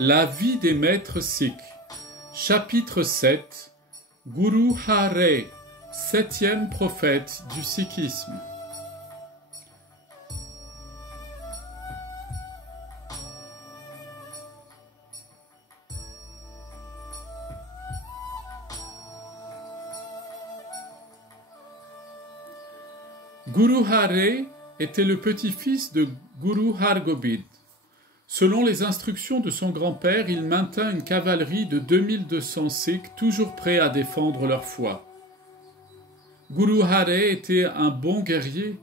La vie des maîtres sikhs. Chapitre 7. Guru Hare, septième prophète du sikhisme. Guru Hare était le petit-fils de Guru Hargobind. Selon les instructions de son grand-père, il maintint une cavalerie de 2200 Sikhs toujours prêts à défendre leur foi. Guru Hare était un bon guerrier,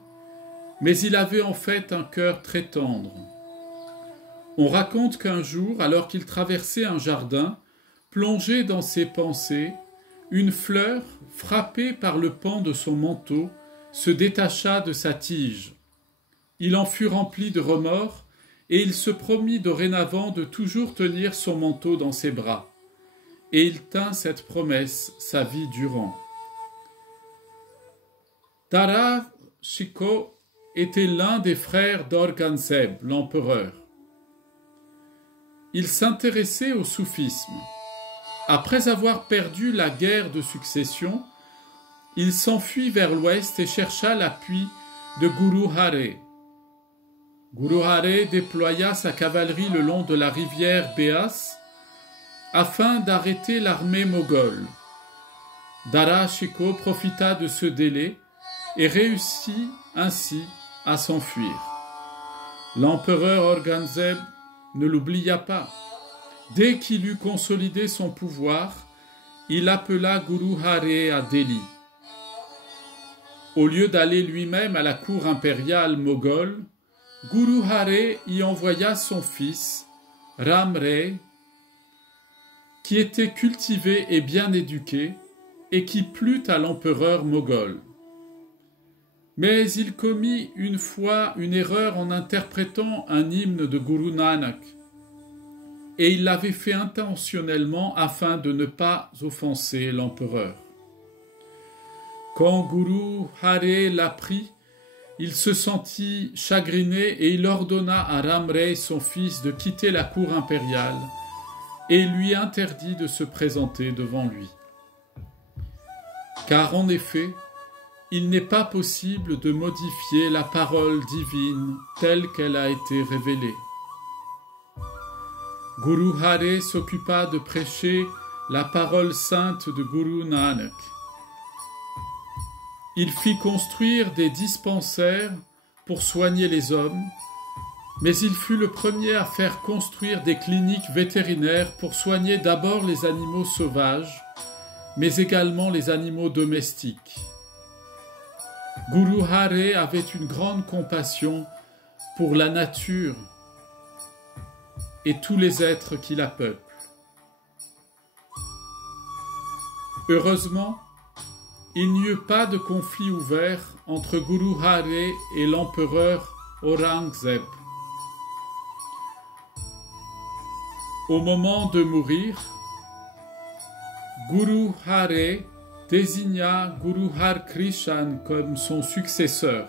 mais il avait en fait un cœur très tendre. On raconte qu'un jour, alors qu'il traversait un jardin, plongé dans ses pensées, une fleur, frappée par le pan de son manteau, se détacha de sa tige. Il en fut rempli de remords, et il se promit dorénavant de toujours tenir son manteau dans ses bras. Et il tint cette promesse sa vie durant. Dara Shikoh était l'un des frères d'Aurangzeb, l'empereur. Il s'intéressait au soufisme. Après avoir perdu la guerre de succession, il s'enfuit vers l'ouest et chercha l'appui de Guru Hare. Guru Hare déploya sa cavalerie le long de la rivière Beas afin d'arrêter l'armée moghole. Dara Shikoh profita de ce délai et réussit ainsi à s'enfuir. L'empereur Aurangzeb ne l'oublia pas. Dès qu'il eut consolidé son pouvoir, il appela Guru Hare à Delhi. Au lieu d'aller lui-même à la cour impériale moghole, Guru Hare y envoya son fils, Ram Ray, qui était cultivé et bien éduqué, et qui plut à l'empereur moghol. Mais il commit une fois une erreur en interprétant un hymne de Guru Nanak, et il l'avait fait intentionnellement afin de ne pas offenser l'empereur. Quand Guru Hare l'apprit, il se sentit chagriné et il ordonna à Ram Ray, son fils, de quitter la cour impériale et lui interdit de se présenter devant lui. Car en effet, il n'est pas possible de modifier la parole divine telle qu'elle a été révélée. Guru Hare s'occupa de prêcher la parole sainte de Guru Nanak. Il fit construire des dispensaires pour soigner les hommes, mais il fut le premier à faire construire des cliniques vétérinaires pour soigner d'abord les animaux sauvages, mais également les animaux domestiques. Guru Hare avait une grande compassion pour la nature et tous les êtres qui la peuplent. Heureusement, il n'y eut pas de conflit ouvert entre Guru Hare et l'empereur Aurangzeb. Au moment de mourir, Guru Hare désigna Guru Har Krishan comme son successeur.